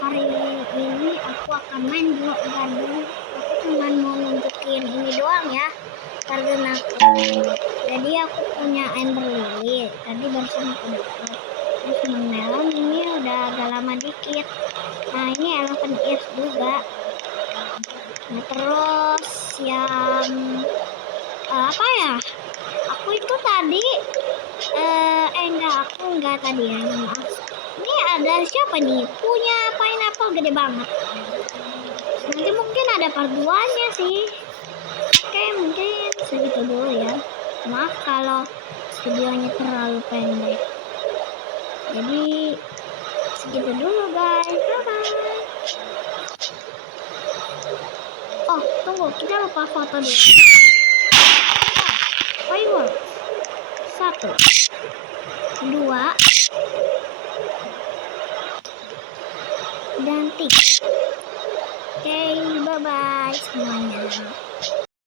Hari ini aku akan main Block Garden. Aku cuma mau nunjukin ini doang ya, garden aku. Jadi aku punya Ember Lily. Tadi barusan aku dapat. Terus melon ini udah agak lama dikit. Nah ini elephant ears juga. Nah terus yang apa ya? Aku itu tadi enggak tadi ya, maaf. Ini ada siapa nih? Punya pineapple gede banget. Nanti mungkin ada part 2-nya sih. Oke, mungkin segitu dulu ya. Maaf kalau videonya terlalu pendek. Jadi segitu dulu guys. Bye. Oh, tunggu, kita lupa foto dulu. Fireworks. 1, 2, dan 3. Oke, bye-bye semuanya.